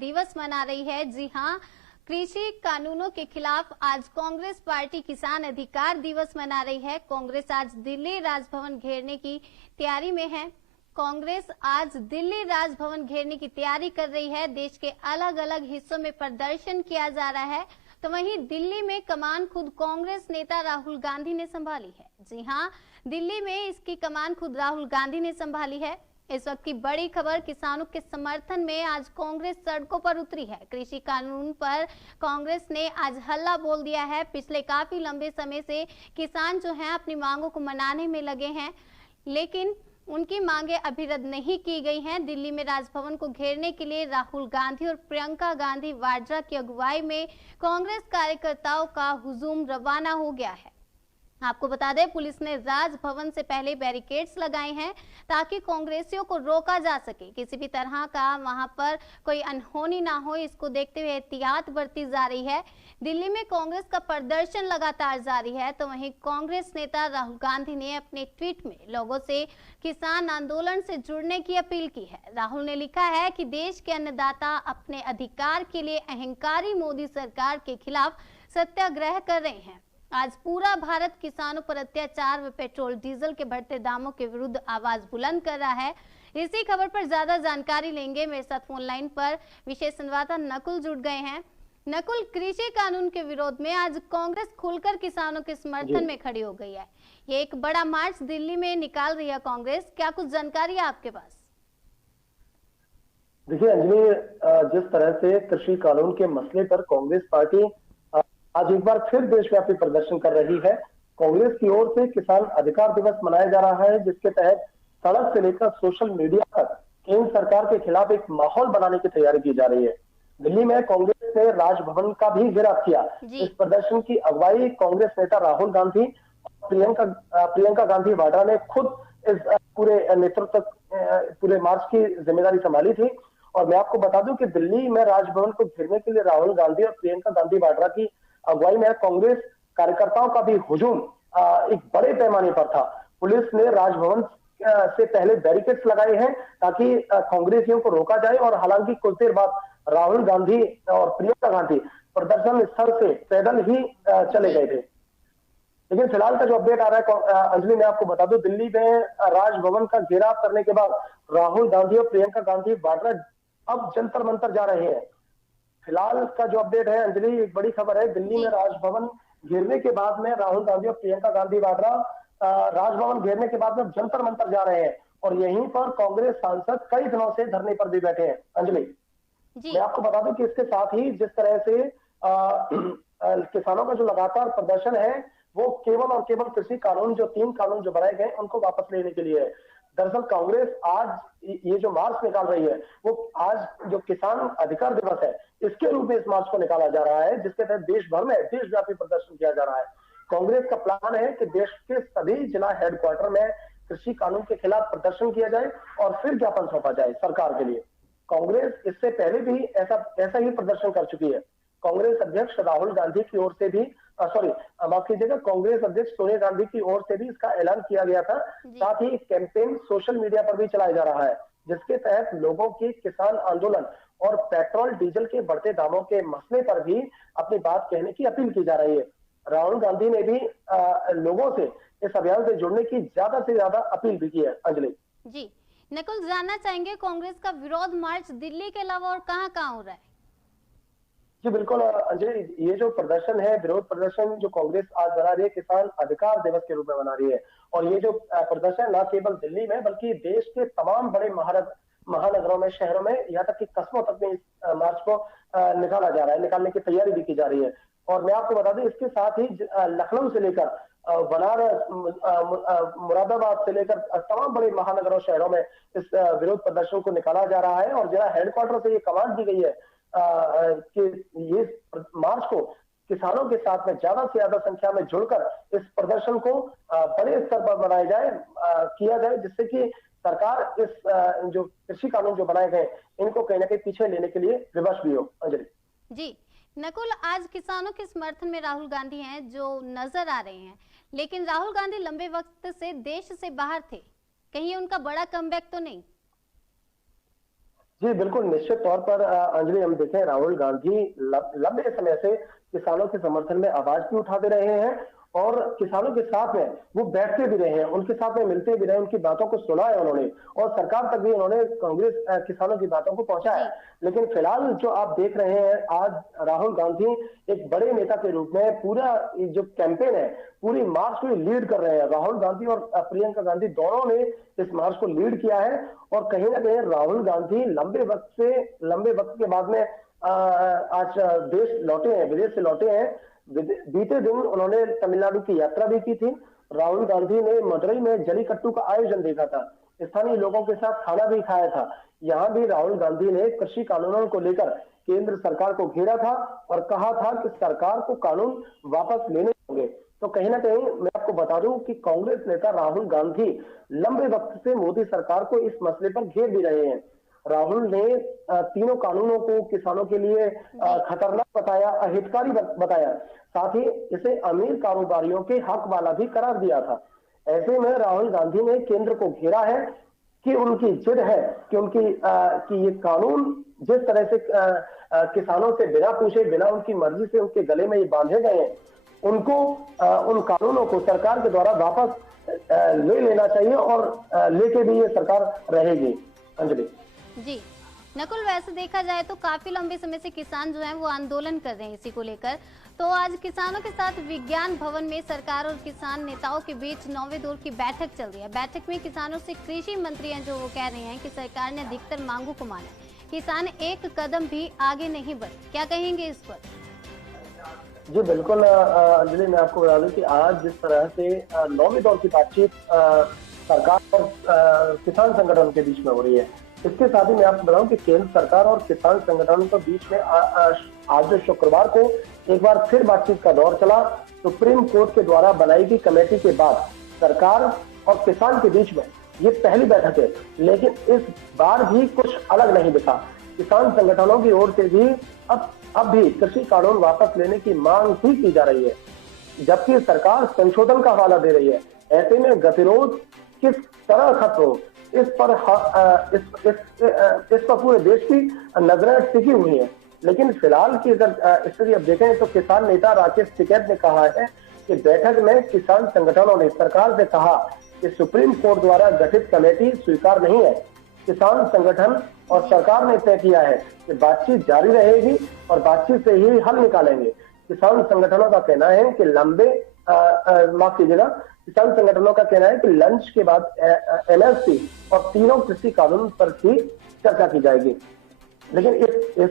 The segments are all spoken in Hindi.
दिवस मना रही है। जी हां, कृषि कानूनों के खिलाफ आज कांग्रेस पार्टी किसान अधिकार दिवस मना रही है। कांग्रेस आज दिल्ली राजभवन घेरने की तैयारी में है। कांग्रेस आज दिल्ली राजभवन घेरने की तैयारी कर रही है। देश के अलग अलग हिस्सों में प्रदर्शन किया जा रहा है, तो वहीं दिल्ली में कमान खुद कांग्रेस नेता राहुल गांधी ने संभाली है। जी हां, दिल्ली में इसकी कमान खुद राहुल गांधी ने संभाली है। इस वक्त की बड़ी खबर, किसानों के समर्थन में आज कांग्रेस सड़कों पर उतरी है। कृषि कानून पर कांग्रेस ने आज हल्ला बोल दिया है। पिछले काफी लंबे समय से किसान जो हैं अपनी मांगों को मनाने में लगे हैं, लेकिन उनकी मांगे अभी रद्द नहीं की गई हैं। दिल्ली में राजभवन को घेरने के लिए राहुल गांधी और प्रियंका गांधी वाड्रा की अगुवाई में कांग्रेस कार्यकर्ताओं का हुजूम रवाना हो गया है। आपको बता दें, पुलिस ने राजभवन से पहले बैरिकेड्स लगाए हैं ताकि कांग्रेसियों को रोका जा सके, किसी भी तरह का वहां पर कोई अनहोनी ना हो। इसको देखते हुए एहतियात बरती जा रही है। दिल्ली में कांग्रेस का प्रदर्शन लगातार जारी है, तो वहीं कांग्रेस नेता राहुल गांधी ने अपने ट्वीट में लोगों से किसान आंदोलन से जुड़ने की अपील की है। राहुल ने लिखा है कि देश के अन्नदाता अपने अधिकार के लिए अहंकारी मोदी सरकार के खिलाफ सत्याग्रह कर रहे हैं। आज पूरा भारत किसानों पर अत्याचार व पेट्रोल डीजल के बढ़ते दामों के विरुद्ध आवाज बुलंद कर रहा है। इसी खबर पर ज्यादा जानकारी लेंगे। मेरे साथ फोन लाइन पर विशेष संवाददाता नकुल जुड़ गए हैं। नकुल, कृषि कानून के विरोध में आज कांग्रेस खुलकर किसानों के समर्थन में खड़ी हो गई है। ये एक बड़ा मार्च दिल्ली में निकाल रही है कांग्रेस, क्या कुछ जानकारी है आपके पास? देखिए अंजलि, जिस तरह से कृषि कानून के मसले पर कांग्रेस पार्टी आज एक बार फिर देशव्यापी प्रदर्शन कर रही है। कांग्रेस की ओर से किसान अधिकार दिवस मनाया जा रहा है, जिसके तहत सड़क से लेकर सोशल मीडिया तक केंद्र सरकार के खिलाफ एक माहौल बनाने की तैयारी की जा रही है। दिल्ली में कांग्रेस ने राजभवन का भी घेराव किया। इस प्रदर्शन की अगुवाई कांग्रेस नेता राहुल गांधी और प्रियंका गांधी वाड्रा ने खुद इस पूरे नेतृत्व पूरे मार्च की जिम्मेदारी संभाली थी। और मैं आपको बता दूं कि दिल्ली में राजभवन को घेरने के लिए राहुल गांधी और प्रियंका गांधी वाड्रा की अगुवाई में कांग्रेस कार्यकर्ताओं का भी हुजूम एक बड़े पैमाने पर था। पुलिस ने राजभवन से पहले बैरिकेड्स लगाए हैं ताकि कांग्रेसियों को रोका जाए, और हालांकि कुछ देर बाद राहुल गांधी और प्रियंका गांधी प्रदर्शन स्थल से पैदल ही चले गए थे। लेकिन फिलहाल का जो अपडेट आ रहा है अंजलि, मैं आपको बता दूं, दिल्ली में राजभवन का घेराव करने के बाद राहुल गांधी और प्रियंका गांधी वाड्रा अब जंतर मंतर जा रहे हैं। फिलहाल का जो अपडेट है अंजलि, एक बड़ी खबर है। दिल्ली में राजभवन घेरने के बाद में राहुल गांधी और प्रियंका गांधी वाड्रा राजभवन घेरने के बाद में जंतर मंतर जा रहे हैं, और यहीं पर कांग्रेस सांसद कई दिनों से धरने पर भी बैठे हैं। अंजलि, मैं आपको बता दूं कि इसके साथ ही जिस तरह से किसानों का जो लगातार प्रदर्शन है वो केवल और केवल कृषि कानून, जो 3 कानून जो बनाए गए उनको वापस लेने के लिए है। दरअसल कांग्रेस आज ये जो मार्च निकाल रही है, वो आज जो किसान अधिकार दिवस है इसके रूप में इस मार्च को निकाला जा रहा है, जिसके तहत देश भर में देशव्यापी प्रदर्शन किया जा रहा है। कांग्रेस का प्लान है कि देश के सभी जिला हेडक्वार्टर में कृषि कानून के खिलाफ प्रदर्शन किया जाए और फिर ज्ञापन सौंपा जाए सरकार के लिए। कांग्रेस इससे पहले भी ऐसा ही प्रदर्शन कर चुकी है। कांग्रेस अध्यक्ष राहुल गांधी की ओर से भी माफ कीजिएगा, कांग्रेस अध्यक्ष सोनिया गांधी की ओर से भी इसका ऐलान किया गया था। साथ ही कैंपेन सोशल मीडिया पर भी चलाया जा रहा है, जिसके तहत लोगों की किसान आंदोलन और पेट्रोल डीजल के बढ़ते दामों के मसले पर भी अपनी बात कहने की अपील की जा रही है। राहुल गांधी ने भी लोगों से इस अभियान से जुड़ने की ज्यादा से ज्यादा अपील भी की है। अंजलि जी, नकुल, जानना चाहेंगे कांग्रेस का विरोध मार्च दिल्ली के अलावा और कहां हो रहा है? जी बिल्कुल अंजलि, ये जो प्रदर्शन है, विरोध प्रदर्शन जो कांग्रेस आज मना रही है, किसान अधिकार दिवस के रूप में मना रही है। और ये जो प्रदर्शन न केवल दिल्ली में बल्कि देश के तमाम बड़े महानगरों में, शहरों में, यहाँ तक कि कस्बों तक में इस मार्च को निकाला जा रहा है, निकालने की तैयारी भी की जा रही है। और मैं आपको बता दूं, इसके साथ ही लखनऊ से लेकर बनारस, मुरादाबाद से लेकर तमाम बड़े महानगरों, शहरों में इस विरोध प्रदर्शन को निकाला जा रहा है। और जिला हेडक्वार्टर से ये कमांड दी गई है कि ये मार्च को किसानों के साथ में ज्यादा से ज्यादा संख्या में जुड़कर इस प्रदर्शन को बड़े स्तर पर बनाया जाए, किया जाए, जिससे कि सरकार इस जो कृषि कानून जो बनाए गए इनको कहीं ना कहीं पीछे लेने के लिए विवश भी हो। अंजलि जी, नकुल, आज किसानों के समर्थन में राहुल गांधी हैं जो नजर आ रहे हैं, लेकिन राहुल गांधी लंबे वक्त से देश से बाहर थे, कहीं उनका बड़ा कमबैक तो नहीं? जी बिल्कुल, निश्चित तौर पर अंजलि, हम देखें राहुल गांधी लंबे समय से किसानों के समर्थन में आवाज भी उठाते रहे हैं और किसानों के साथ में वो बैठते भी रहे हैं, उनके साथ में मिलते भी रहे, उनकी बातों को सुना है उन्होंने और सरकार तक भी उन्होंने कांग्रेस किसानों की बातों को पहुंचाया है। लेकिन फिलहाल जो आप देख रहे हैं, आज राहुल गांधी एक बड़े नेता के रूप में पूरा जो कैंपेन है, पूरी मार्च को लीड कर रहे हैं। राहुल गांधी और प्रियंका गांधी दोनों ने इस मार्च को लीड किया है और कहीं ना कहीं राहुल गांधी लंबे वक्त के बाद में आज देश लौटे हैं, विदेश से लौटे हैं। बीते दिन उन्होंने तमिलनाडु की यात्रा भी की थी। राहुल गांधी ने मदुरई में जलीकट्टू का आयोजन देखा था, स्थानीय लोगों के साथ खाना भी खाया था। यहाँ भी राहुल गांधी ने कृषि कानूनों को लेकर केंद्र सरकार को घेरा था और कहा था कि सरकार को कानून वापस लेने होंगे। तो कहीं ना कहीं मैं आपको बता दूं कि कांग्रेस नेता राहुल गांधी लंबे वक्त से मोदी सरकार को इस मसले पर घेर भी रहे हैं। राहुल ने तीनों कानूनों को किसानों के लिए खतरनाक बताया, अहितकारी बताया, साथ ही इसे अमीर कारोबारियों के हक वाला भी करार दिया था। ऐसे में राहुल गांधी ने केंद्र को घेरा है कि उनकी जिद है कि ये कानून जिस तरह से किसानों से बिना पूछे, बिना उनकी मर्जी से उनके गले में ये बांधे गए हैं, उनको उन कानूनों को सरकार के द्वारा वापस ले लेना चाहिए और लेके भी ये सरकार रहेगी। अंजलि जी नकुल, वैसे देखा जाए तो काफी लंबे समय से किसान जो हैं वो आंदोलन कर रहे हैं इसी को लेकर। तो आज किसानों के साथ विज्ञान भवन में सरकार और किसान नेताओं के बीच 9वें दौर की बैठक चल रही है। बैठक में किसानों से कृषि मंत्री हैं जो वो कह रहे हैं कि सरकार ने अधिकतर मांगों को माना, किसान एक कदम भी आगे नहीं बढ़े। क्या कहेंगे इस पर? जी बिल्कुल अंजलि, मैं आपको बता दूं कि आज जिस तरह से 9वें दौर की बातचीत सरकार और किसान संगठन के बीच में हो रही है, इसके साथ ही मैं आपको बताऊं कि केंद्र सरकार और किसान संगठनों के बीच में आज शुक्रवार को एक बार फिर बातचीत का दौर चला। सुप्रीम कोर्ट के द्वारा बनाई गई कमेटी के बाद सरकार और किसान के बीच में ये पहली बैठक है, लेकिन इस बार भी कुछ अलग नहीं दिखा। किसान संगठनों की ओर से भी अब भी कृषि कानून वापस लेने की मांग ही की जा रही है, जबकि सरकार संशोधन का हवाला दे रही है। ऐसे में गतिरोध किस तरह खत्म हो, इस पर पूरे देश की नजरें टिकी हुई है। लेकिन फिलहाल की अगर स्थिति अब देखें तो किसान नेता राकेश टिकैत ने कहा है कि बैठक में किसान संगठनों ने सरकार से कहा कि सुप्रीम कोर्ट द्वारा गठित कमेटी स्वीकार नहीं है। किसान संगठन और सरकार ने तय किया है कि बातचीत जारी रहेगी और बातचीत से ही हल निकालेंगे। किसान संगठनों का कहना है कि माफ कीजिएगा, किसान संगठनों का कहना है कि लंच के बाद एमएसपी और तीनों कृषि कानून पर ही चर्चा की जाएगी। लेकिन इस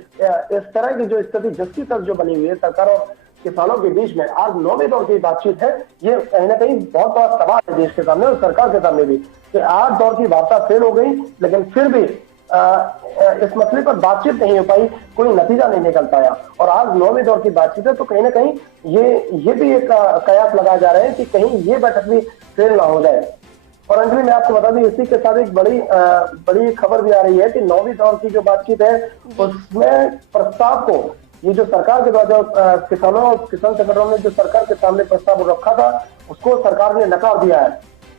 तरह की जो स्थिति जिसकी तरफ जो बनी हुई है सरकार और किसानों के बीच में, आज 9वें दौर की बातचीत है, ये कहीं ना कहीं बहुत बड़ा सवाल है देश के सामने और सरकार के सामने भी कि 8 दौर की वार्ता फेल हो गई, लेकिन फिर भी इस मसले पर बातचीत नहीं हो पाई, कोई नतीजा नहीं निकल पाया। और आज 9वें दौर की बातचीत है, तो कहीं ना कहीं ये भी एक कयास लगाया जा रहा है कि कहीं ये बैठक भी फेल ना हो जाए। और अंजलि, मैं आपको बता दूं इसी के साथ एक बड़ी खबर भी आ रही है कि 9वीं दौर की जो बातचीत है उसमें प्रस्ताव को, ये जो सरकार के द्वारा किसानों और किसान संगठनों ने जो सरकार के सामने प्रस्ताव रखा था, उसको सरकार ने नकार दिया है।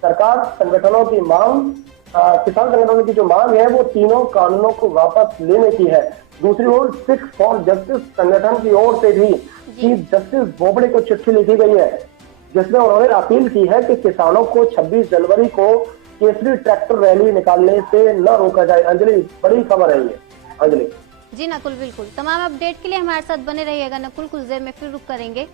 सरकार संगठनों की मांग, किसान संगठनों की जो मांग है वो तीनों कानूनों को वापस लेने की है। दूसरी ओर सिक्स फॉर जस्टिस संगठन की ओर से भी चीफ जस्टिस बोबड़े को चिट्ठी लिखी गई है, जिसमें उन्होंने अपील की है कि किसानों को 26 जनवरी को केसरी ट्रैक्टर रैली निकालने से न रोका जाए। अंजलि, बड़ी खबर है ये। अंजलि जी नकुल, बिल्कुल। तमाम अपडेट के लिए हमारे साथ बने रहिएगा नकुल, कुछ देर में फिर रुक करेंगे।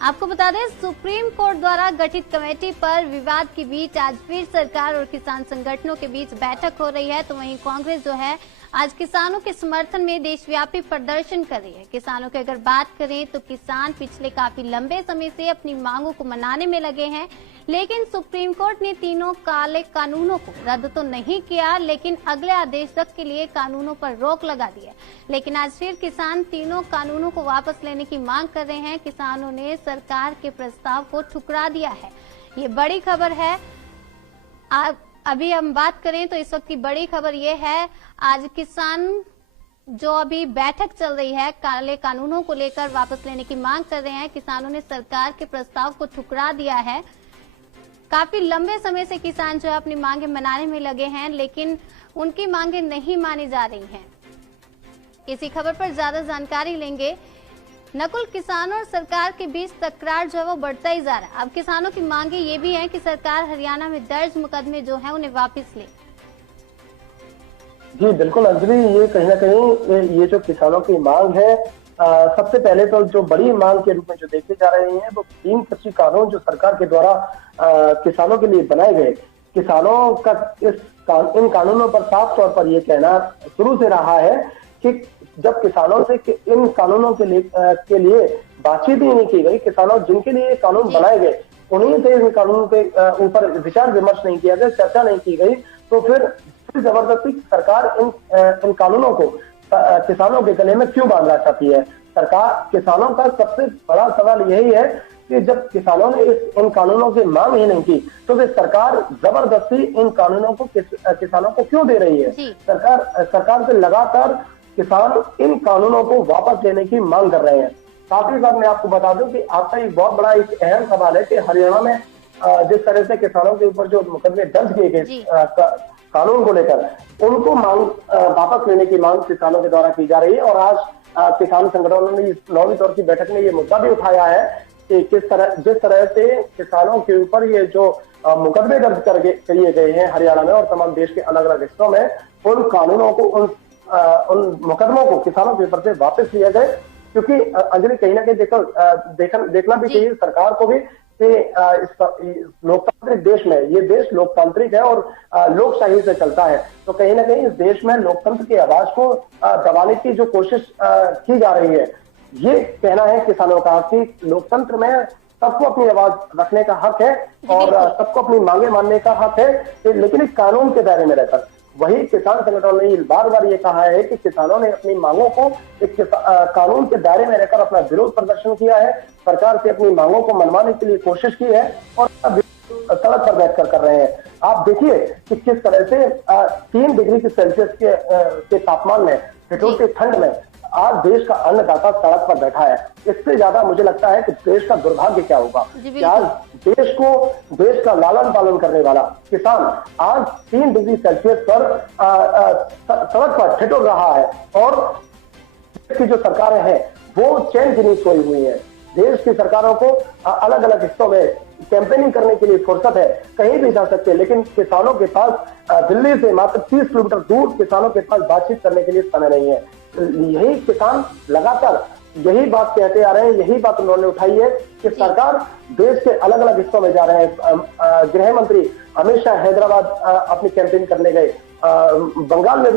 आपको बता दें, सुप्रीम कोर्ट द्वारा गठित कमेटी पर विवाद के बीच आज फिर सरकार और किसान संगठनों के बीच बैठक हो रही है। तो वहीं कांग्रेस जो है आज किसानों के समर्थन में देशव्यापी प्रदर्शन कर रही है। किसानों की अगर बात करें तो किसान पिछले काफी लंबे समय से अपनी मांगों को मनाने में लगे हैं, लेकिन सुप्रीम कोर्ट ने तीनों काले कानूनों को रद्द तो नहीं किया, लेकिन अगले आदेश तक के लिए कानूनों पर रोक लगा दी है। लेकिन आज फिर किसान तीनों कानूनों को वापस लेने की मांग कर रहे हैं। किसानों ने सरकार के प्रस्ताव को ठुकरा दिया है। ये बड़ी खबर है। अभी हम बात करें तो इस वक्त की बड़ी खबर ये है, आज किसान जो अभी बैठक चल रही है काले कानूनों को लेकर वापस लेने की मांग कर रहे हैं। किसानों ने सरकार के प्रस्ताव को ठुकरा दिया है। काफी लंबे समय से किसान जो है अपनी मांगे मनाने में लगे हैं, लेकिन उनकी मांगे नहीं मानी जा रही हैं। इसी खबर पर ज्यादा जानकारी लेंगे। नकुल, किसानों और सरकार के बीच तकरार जो है वो बढ़ता ही जा रहा है। अब किसानों की मांगे ये भी है कि सरकार हरियाणा में दर्ज मुकदमे जो है उन्हें वापस ले। जी बिल्कुल अंजलि, ये कहीं ना कहीं ये जो किसानों की मांग है, सबसे पहले तो जो बड़ी मांग के रूप में जो देखी जा रही है वो 3 कृषि कानून जो सरकार के द्वारा किसानों के लिए बनाए गए। किसानों का इन कानूनों पर साफ तौर पर ये कहना शुरू से रहा है कि जब किसानों से इन कानूनों के लिए बातचीत ही नहीं की गई, किसानों जिनके लिए कानून बनाए गए उन्हीं से इन कानून के ऊपर विचार विमर्श नहीं किया गया, चर्चा नहीं की गई, तो फिर जबरदस्ती सरकार इन कानूनों को किसानों के गले में क्यों बांधना चाहती है। सरकार किसानों का सबसे बड़ा सवाल यही है कि जब किसानों ने इन कानूनों की मांग ही नहीं की तो फिर सरकार जबरदस्ती इन कानूनों को किसानों को क्यों दे रही है। सरकार से लगातार किसान इन कानूनों को वापस लेने की मांग कर रहे हैं। साथ ही साथ मैं आपको बता दूं कि आपका एक बहुत बड़ा एक अहम सवाल है कि हरियाणा में जिस तरह से किसानों के ऊपर जो मुकदमे दर्ज किए गए कानून को लेकर, उनको वापस लेने की मांग किसानों के द्वारा की जा रही है। और आज किसान संगठनों ने 9वीं दौर की बैठक में ये मुद्दा भी उठाया है कि जिस तरह से किसानों के ऊपर ये जो मुकदमे दर्ज किए गए हैं हरियाणा में और तमाम देश के अलग अलग हिस्सों में, उन कानूनों को उन मुकदमों को किसानों के ऊपर से वापस लिया जाए। क्योंकि अंजलि कहीं ना कहीं देखना भी चाहिए सरकार को भी कि इस लोकतांत्रिक देश में, ये देश लोकतांत्रिक है और लोकशाही से चलता है, तो कहीं ना कहीं इस देश में लोकतंत्र की आवाज को दबाने की जो कोशिश की जा रही है, ये कहना है किसानों का कि लोकतंत्र में सबको अपनी आवाज रखने का हक है और सबको अपनी मांगे मानने का हक है, लेकिन एक कानून के दायरे में रहकर। वही किसान संगठनों ने बार बार ये कहा है कि किसानों ने अपनी मांगों को एक कानून के दायरे में रहकर अपना विरोध प्रदर्शन किया है, सरकार से अपनी मांगों को मनवाने के लिए कोशिश की है और सड़क पर बैठकर कर रहे हैं। आप देखिए कि किस तरह से 3 डिग्री सेल्सियस के तापमान में, ठिठुरती ठंड में आज देश का अन्नदाता सड़क पर बैठा है। इससे ज्यादा मुझे लगता है कि देश का दुर्भाग्य क्या होगा कि आज देश का लालन पालन करने वाला किसान आज 3 डिग्री सेल्सियस पर सड़क पर ठिठुर रहा है और देश की जो सरकारें हैं वो चैन की नींद सोई हुई है। देश की सरकारों को अलग अलग हिस्सों में कैंपेनिंग करने के लिए फुर्सत है, कहीं भी जा सकते हैं, लेकिन किसानों के पास दिल्ली से मात्र 30 किलोमीटर दूर किसानों के पास बातचीत करने के लिए समय नहीं है। यही किसान लगातार यही बात कहते आ रहे हैं, यही बात उन्होंने उठाई है कि सरकार देश के अलग अलग हिस्सों में जा रहे हैं। गृह मंत्री अमित शाह हैदराबाद अपनी कैंपेन करने गए, बंगाल में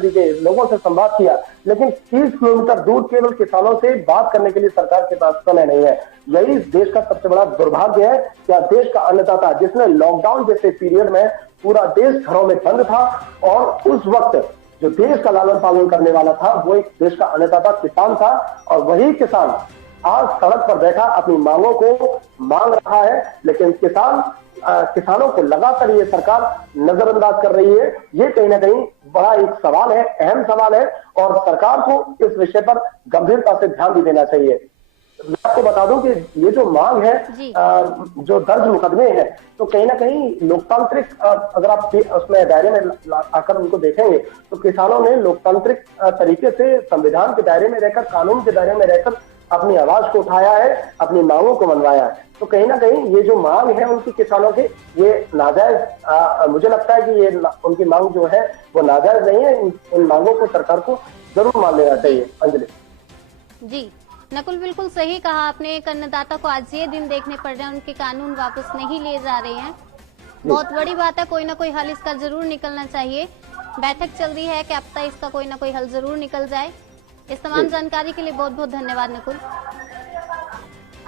भी गए, लोगों से संवाद किया, लेकिन 30 किलोमीटर दूर केवल किसानों से बात करने के लिए सरकार के पास समय नहीं है। यही देश का सबसे बड़ा दुर्भाग्य है कि देश का अन्नदाता, जिसने लॉकडाउन जैसे पीरियड में पूरा देश घरों में बंद था और उस वक्त जो देश का लालन पालन करने वाला था वो एक देश का अन्नदाता किसान था, और वही किसान आज सड़क पर बैठा अपनी मांगों को मांग रहा है, लेकिन किसानों को लगातार ये सरकार नजरअंदाज कर रही है। ये कहीं ना कहीं बड़ा एक सवाल है, अहम सवाल है, और सरकार को इस विषय पर गंभीरता से ध्यान भी देना चाहिए। मैं आपको बता दूं कि ये जो मांग है, जो दर्ज मुकदमे हैं, तो कहीं ना कहीं लोकतांत्रिक, अगर आप उसमें दायरे में आकर उनको देखेंगे तो किसानों ने लोकतांत्रिक तरीके से संविधान के दायरे में रहकर, कानून के दायरे में रहकर अपनी आवाज को उठाया है, अपनी मांगों को मनवाया है। तो कहीं ना कहीं ये जो मांग है उनकी किसानों की, ये नाजायज, मुझे लगता है कि ये उनकी मांग जो है वो नाजायज नहीं है। इन मांगों को सरकार को जरूर मान लेना चाहिए। अंजलि जी नकुल, बिल्कुल सही कहा आपने। एक अन्नदाता को आज ये दिन देखने पड़ रहे हैं, उनके कानून वापस नहीं लिए जा रहे हैं। बहुत बड़ी बात है, कोई ना कोई हल इसका जरूर निकलना चाहिए। बैठक चल रही है, क्या पता इसका कोई ना कोई हल जरूर निकल जाए। इस तमाम जानकारी के लिए बहुत बहुत धन्यवाद नकुल।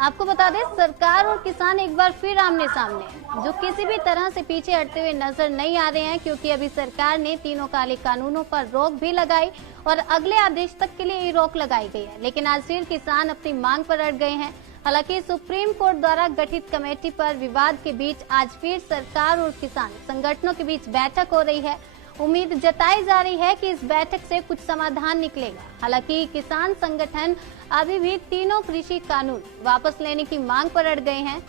आपको बता दें, सरकार और किसान एक बार फिर आमने सामने हैं, जो किसी भी तरह से पीछे हटते हुए नजर नहीं आ रहे हैं, क्योंकि अभी सरकार ने तीनों काले कानूनों पर रोक भी लगाई और अगले आदेश तक के लिए ये रोक लगाई गई है। लेकिन आज फिर किसान अपनी मांग पर अड़ गए हैं। हालांकि सुप्रीम कोर्ट द्वारा गठित कमेटी पर विवाद के बीच आज फिर सरकार और किसान संगठनों के बीच बैठक हो रही है। उम्मीद जताई जा रही है कि इस बैठक से कुछ समाधान निकलेगा। हालांकि किसान संगठन अभी भी तीनों कृषि कानून वापस लेने की मांग पर अड़ गए हैं।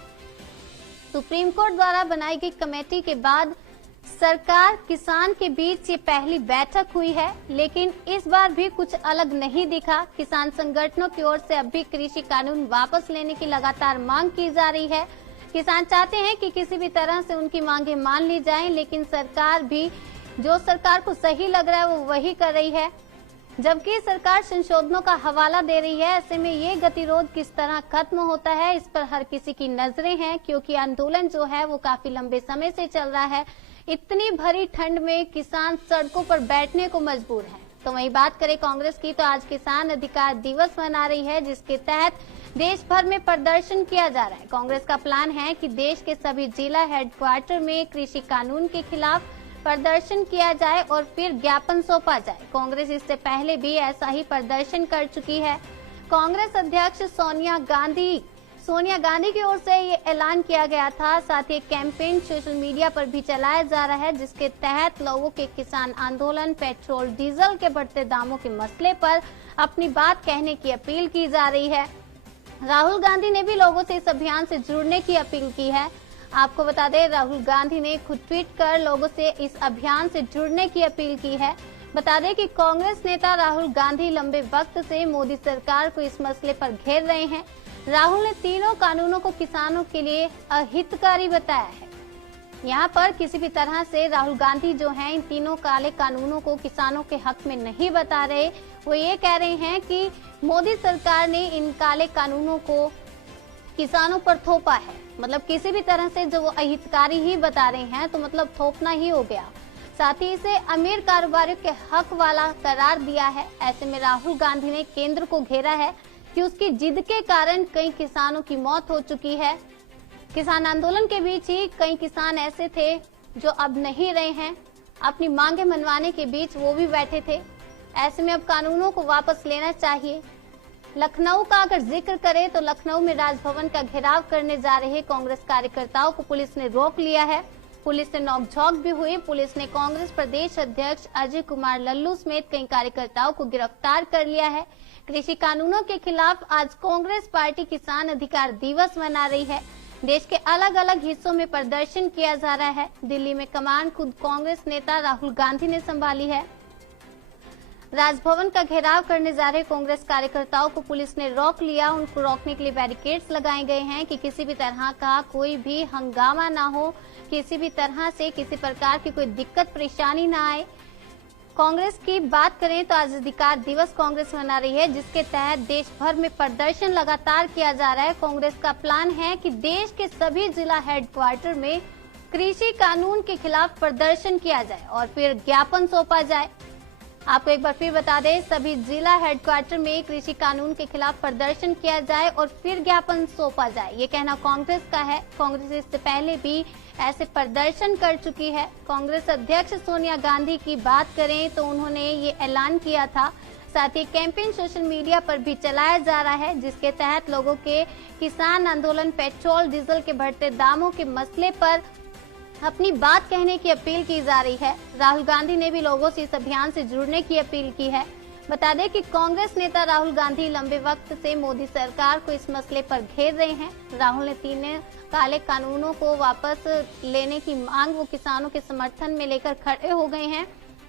सुप्रीम कोर्ट द्वारा बनाई गई कमेटी के बाद सरकार किसान के बीच ये पहली बैठक हुई है, लेकिन इस बार भी कुछ अलग नहीं दिखा। किसान संगठनों की ओर से अब भी कृषि कानून वापस लेने की लगातार मांग की जा रही है। किसान चाहते हैं कि किसी भी तरह से उनकी मांगे मान ली जाएं, लेकिन सरकार भी जो सरकार को सही लग रहा है वो वही कर रही है, जबकि सरकार संशोधनों का हवाला दे रही है। ऐसे में ये गतिरोध किस तरह खत्म होता है, इस पर हर किसी की नजरें हैं, क्योंकि आंदोलन जो है वो काफी लंबे समय से चल रहा है। इतनी भरी ठंड में किसान सड़कों पर बैठने को मजबूर है। तो वहीं बात करें कांग्रेस की, तो आज किसान अधिकार दिवस मना रही है, जिसके तहत देश भर में प्रदर्शन किया जा रहा है। कांग्रेस का प्लान है कि देश के सभी जिला हेडक्वार्टर में कृषि कानून के खिलाफ प्रदर्शन किया जाए और फिर ज्ञापन सौंपा जाए। कांग्रेस इससे पहले भी ऐसा ही प्रदर्शन कर चुकी है। कांग्रेस अध्यक्ष सोनिया गांधी की ओर से ये ऐलान किया गया था। साथ ही कैंपेन सोशल मीडिया पर भी चलाया जा रहा है, जिसके तहत लोगों के किसान आंदोलन, पेट्रोल डीजल के बढ़ते दामों के मसले पर अपनी बात कहने की अपील की जा रही है। राहुल गांधी ने भी लोगों से इस अभियान से जुड़ने की अपील की है। आपको बता दें, राहुल गांधी ने खुद ट्वीट कर लोगों से इस अभियान से जुड़ने की अपील की है। बता दें कि कांग्रेस नेता राहुल गांधी लंबे वक्त से मोदी सरकार को इस मसले पर घेर रहे हैं। राहुल ने तीनों कानूनों को किसानों के लिए अहितकारी बताया है। यहाँ पर किसी भी तरह से राहुल गांधी जो हैं इन तीनों काले कानूनों को किसानों के हक में नहीं बता रहे। वो ये कह रहे हैं कि मोदी सरकार ने इन काले कानूनों को किसानों पर थोपा है। मतलब किसी भी तरह से जो वो अहितकारी ही बता रहे हैं, तो मतलब थोपना ही हो गया। साथ ही इसे अमीर कारोबारियों के हक वाला करार दिया है। ऐसे में राहुल गांधी ने केंद्र को घेरा है कि उसकी जिद के कारण कई किसानों की मौत हो चुकी है। किसान आंदोलन के बीच ही कई किसान ऐसे थे जो अब नहीं रहे हैं। अपनी मांगे मनवाने के बीच वो भी बैठे थे। ऐसे में अब कानूनों को वापस लेना चाहिए। लखनऊ का अगर जिक्र करें तो लखनऊ में राजभवन का घेराव करने जा रहे कांग्रेस कार्यकर्ताओं को पुलिस ने रोक लिया है। पुलिस से नोकझोंक भी हुई। पुलिस ने कांग्रेस प्रदेश अध्यक्ष अजय कुमार लल्लू समेत कई कार्यकर्ताओं को गिरफ्तार कर लिया है। कृषि कानूनों के खिलाफ आज कांग्रेस पार्टी किसान अधिकार दिवस मना रही है। देश के अलग अलग हिस्सों में प्रदर्शन किया जा रहा है। दिल्ली में कमान खुद कांग्रेस नेता राहुल गांधी ने संभाली है। राजभवन का घेराव करने जा रहे कांग्रेस कार्यकर्ताओं को पुलिस ने रोक लिया। उनको रोकने के लिए बैरिकेड्स लगाए गए हैं कि किसी भी तरह का कोई भी हंगामा ना हो, किसी भी तरह से किसी प्रकार की कोई दिक्कत परेशानी ना आए। कांग्रेस की बात करें तो आज अधिकार दिवस कांग्रेस मना रही है, जिसके तहत देश भर में प्रदर्शन लगातार किया जा रहा है। कांग्रेस का प्लान है कि देश के सभी जिला हेडक्वार्टर में कृषि कानून के खिलाफ प्रदर्शन किया जाए और फिर ज्ञापन सौंपा जाए। आपको एक बार फिर बता दें, सभी जिला हेडक्वार्टर में कृषि कानून के खिलाफ प्रदर्शन किया जाए और फिर ज्ञापन सौंपा जाए। ये कहना कांग्रेस का है। कांग्रेस इससे पहले भी ऐसे प्रदर्शन कर चुकी है। कांग्रेस अध्यक्ष सोनिया गांधी की बात करें तो उन्होंने ये ऐलान किया था। साथ ही कैंपेन सोशल मीडिया पर भी चलाया जा रहा है, जिसके तहत लोगों के किसान आंदोलन, पेट्रोल डीजल के बढ़ते दामों के मसले पर अपनी बात कहने की अपील की जा रही है। राहुल गांधी ने भी लोगों से इस अभियान से जुड़ने की अपील की है। बता दें कि कांग्रेस नेता राहुल गांधी लंबे वक्त से मोदी सरकार को इस मसले पर घेर रहे हैं। राहुल ने तीनों काले कानूनों को वापस लेने की मांग वो किसानों के समर्थन में लेकर खड़े हो गए हैं।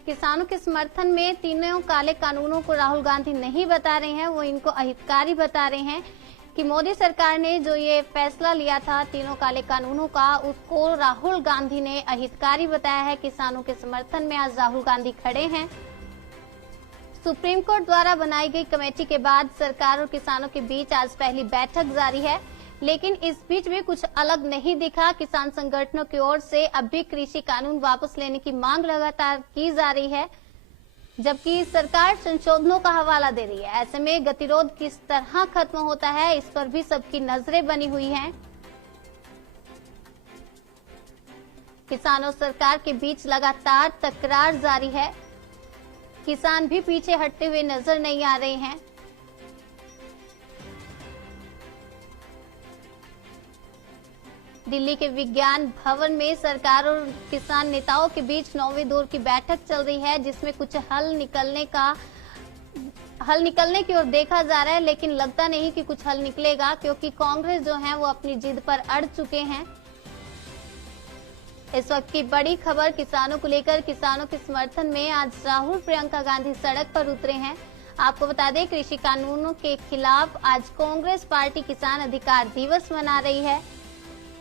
किसानों के समर्थन में तीनों काले कानूनों को राहुल गांधी नहीं बता रहे हैं, वो इनको अहितकारी बता रहे हैं कि मोदी सरकार ने जो ये फैसला लिया था तीनों काले कानूनों का, उसको राहुल गांधी ने अहितकारी बताया है। किसानों के समर्थन में आज राहुल गांधी खड़े हैं। सुप्रीम कोर्ट द्वारा बनाई गई कमेटी के बाद सरकार और किसानों के बीच आज पहली बैठक जारी है, लेकिन इस बीच भी कुछ अलग नहीं दिखा। किसान संगठनों की ओर से अब भी कृषि कानून वापस लेने की मांग लगातार की जा रही है, जबकि सरकार संशोधनों का हवाला दे रही है। ऐसे में गतिरोध किस तरह खत्म होता है, इस पर भी सबकी नजरें बनी हुई हैं। किसानों सरकार के बीच लगातार तकरार जारी है। किसान भी पीछे हटते हुए नजर नहीं आ रहे हैं। दिल्ली के विज्ञान भवन में सरकार और किसान नेताओं के बीच 9वें दौर की बैठक चल रही है, जिसमें कुछ हल निकलने की ओर देखा जा रहा है, लेकिन लगता नहीं कि कुछ हल निकलेगा, क्योंकि कांग्रेस जो है वो अपनी जिद पर अड़ चुके हैं। इस वक्त की बड़ी खबर किसानों को लेकर किसानों के समर्थन में आज राहुल प्रियंका गांधी सड़क पर उतरे हैं। आपको बता दें, कृषि कानूनों के खिलाफ आज कांग्रेस पार्टी किसान अधिकार दिवस मना रही है।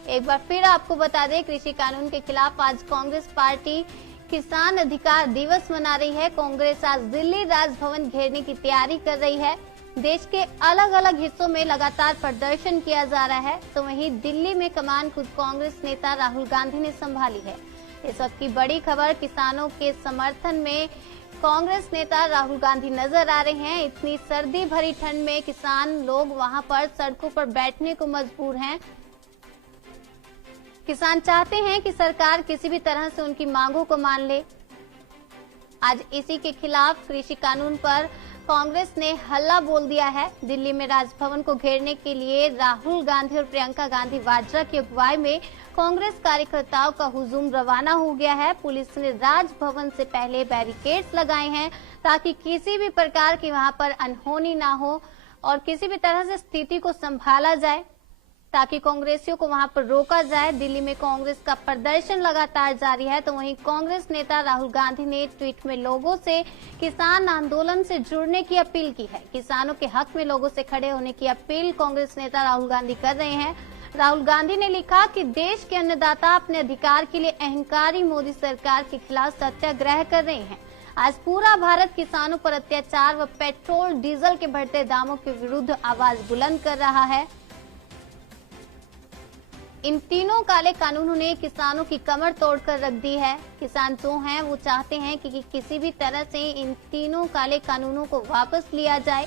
एक बार फिर आपको बता दें, कृषि कानून के खिलाफ आज कांग्रेस पार्टी किसान अधिकार दिवस मना रही है। कांग्रेस आज दिल्ली राजभवन घेरने की तैयारी कर रही है। देश के अलग अलग हिस्सों में लगातार प्रदर्शन किया जा रहा है, तो वहीं दिल्ली में कमान खुद कांग्रेस नेता राहुल गांधी ने संभाली है। इस वक्त की बड़ी खबर, किसानों के समर्थन में कांग्रेस नेता राहुल गांधी नजर आ रहे हैं। इतनी सर्दी भरी ठंड में किसान लोग वहां पर सड़कों पर बैठने को मजबूर हैं। किसान चाहते हैं कि सरकार किसी भी तरह से उनकी मांगों को मान ले। आज इसी के खिलाफ कृषि कानून पर कांग्रेस ने हल्ला बोल दिया है। दिल्ली में राजभवन को घेरने के लिए राहुल गांधी और प्रियंका गांधी वाड्रा की अगुवाई में कांग्रेस कार्यकर्ताओं का हुजूम रवाना हो गया है। पुलिस ने राजभवन से पहले बैरिकेड्स लगाए हैं ताकि किसी भी प्रकार की वहां पर अनहोनी ना हो और किसी भी तरह से स्थिति को संभाला जाए, ताकि कांग्रेसियों को वहां पर रोका जाए। दिल्ली में कांग्रेस का प्रदर्शन लगातार जारी है, तो वहीं कांग्रेस नेता राहुल गांधी ने ट्वीट में लोगों से किसान आंदोलन से जुड़ने की अपील की है। किसानों के हक में लोगों से खड़े होने की अपील कांग्रेस नेता राहुल गांधी कर रहे हैं। राहुल गांधी ने लिखा कि देश के अन्नदाता अपने अधिकार के लिए अहंकारी मोदी सरकार के खिलाफ सत्याग्रह कर रहे हैं। आज पूरा भारत किसानों पर अत्याचार व पेट्रोल डीजल के बढ़ते दामों के विरुद्ध आवाज बुलंद कर रहा है। इन तीनों काले कानूनों ने किसानों की कमर तोड़कर रख दी है। किसान जो हैं वो चाहते हैं कि किसी भी तरह से इन तीनों काले कानूनों को वापस लिया जाए।